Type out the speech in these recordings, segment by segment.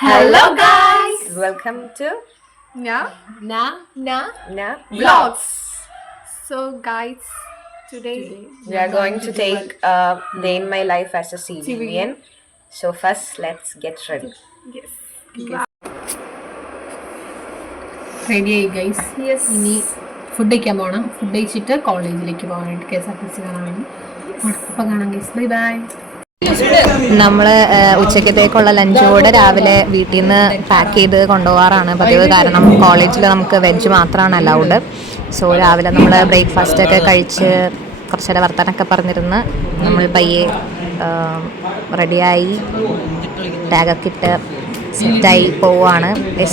Hello guys! Welcome to Na Vlogs. So guys, today We are going to take a day in my life as a civilian. So first, let's get ready. yes. Ready ആയി guys. Yes. ഇനി food കഴിക്കാൻ പോകണം. Food കഴിച്ചിട്ട് കോളേജിലേക്ക് പോകാനായിട്ട് KSRTC കാണാൻ വേണ്ടി. അപ്പം കാണാം ഗൈസ്. Bye bye. നമ്മൾ ഉച്ചക്കത്തേക്കുള്ള ലഞ്ച് കൂടെ രാവിലെ വീട്ടിൽ നിന്ന് പാക്ക് ചെയ്ത് കൊണ്ടുപോകാറാണ് പതിവ്. കാരണം കോളേജിൽ നമുക്ക് വെജ് മാത്രമാണ് അലൗഡ്. സോ രാവിലെ നമ്മൾ ബ്രേക്ക്ഫാസ്റ്റ് ഒക്കെ കഴിച്ച് കുറച്ച് നേരം വർത്താനൊക്കെ പറഞ്ഞിരുന്ന് നമ്മൾ പയ്യെ റെഡിയായി ടാഗൊക്കെ ഇട്ട് സെറ്റായി പോവുകയാണ്.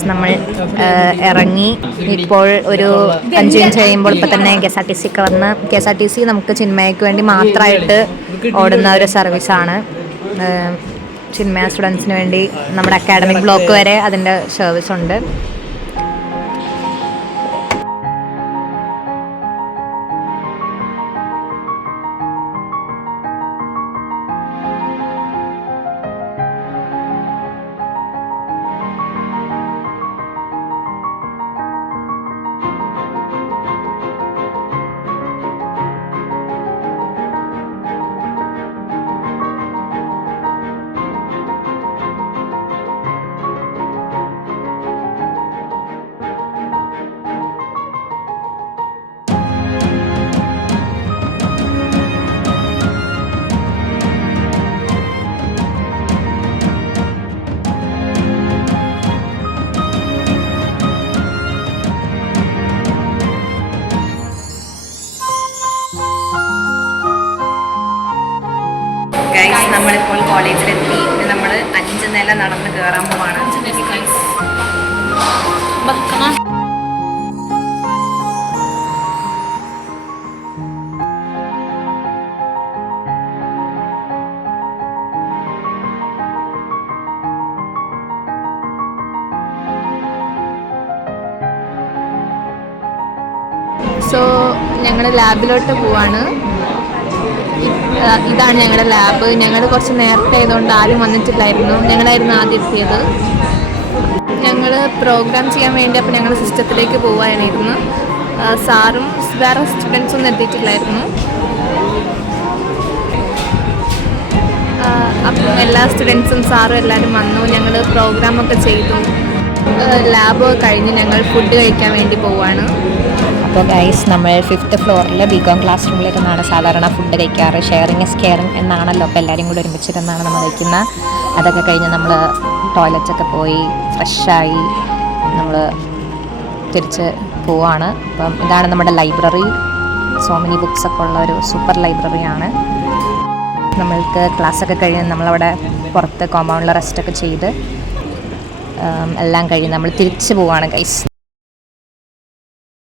നമ്മൾ ഇറങ്ങി ഇപ്പോൾ ഒരു 5 മിനിറ്റ് കഴിയുമ്പോൾ ഇപ്പം തന്നെ KSRTC വന്ന് KSRTC നമുക്ക് ചിന്മയക്ക് വേണ്ടി മാത്രമായിട്ട് ഓടുന്ന ഒരു സർവീസാണ്. ചിന്മയ സ്റ്റുഡൻസിന് വേണ്ടി നമ്മുടെ അക്കാഡമിക് ബ്ലോക്ക് വരെ അതിൻ്റെ സർവീസ് ഉണ്ട്. ഗൈസ്, നമ്മളിപ്പോൾ കോളേജിലെത്തി. നമ്മൾ 5 നില നടന്ന് കയറാൻ പോവാണ്. സോ ഞങ്ങൾ ലാബിലോട്ട് പോവാണ്. ഇതാണ് ഞങ്ങളുടെ ലാബ്. ഞങ്ങൾ കുറച്ച് നേരത്തെ ആയതുകൊണ്ട് ആരും വന്നിട്ടില്ലായിരുന്നു. ഞങ്ങളായിരുന്നു ആദ്യം എത്തിയത്. ഞങ്ങൾ പ്രോഗ്രാം ചെയ്യാൻ വേണ്ടി അപ്പോൾ ഞങ്ങൾ സിസ്റ്റത്തിലേക്ക് പോവാനായിരുന്നു. സാറും വേറെ സ്റ്റുഡൻസൊന്നും എത്തിയിട്ടില്ലായിരുന്നു. അപ്പം എല്ലാ സ്റ്റുഡൻസും സാറും എല്ലാവരും വന്നു. ഞങ്ങൾ പ്രോഗ്രാമൊക്കെ ചെയ്തു. ലാബ് കഴിഞ്ഞ് ഞങ്ങൾ ഫുഡ് കഴിക്കാൻ വേണ്ടി പോവാണ്. അപ്പോൾ ഗൈസ്, നമ്മൾ 5th ഫ്ലോറിൽ BCom ക്ലാസ് റൂമിലിരുന്നാണ് സാധാരണ ഫുഡ് കഴിക്കാറ്. ഷെയറിങ് ഇസ് കെയറിങ് എന്നാണല്ലോ. അപ്പോൾ എല്ലാവരും കൂടി ഒരുമിച്ചിരുന്നാണ് നമ്മൾ കഴിക്കുന്നത്. അതൊക്കെ കഴിഞ്ഞ് നമ്മൾ ടോയ്ലറ്റൊക്കെ പോയി ഫ്രഷായി നമ്മൾ തിരിച്ച് പോവാണ്. അപ്പം ഇതാണ് നമ്മുടെ ലൈബ്രറി. സോ മെനി ബുക്സൊക്കെ ഉള്ള ഒരു സൂപ്പർ ലൈബ്രറിയാണ്. നമ്മൾക്ക് ക്ലാസ്സൊക്കെ കഴിഞ്ഞ് നമ്മളവിടെ പുറത്ത് കോമ്പൗണ്ടിൽ റെസ്റ്റൊക്കെ ചെയ്ത് എല്ലാം കഴിഞ്ഞ് നമ്മൾ തിരിച്ച് പോവാണ് ഗൈസ്.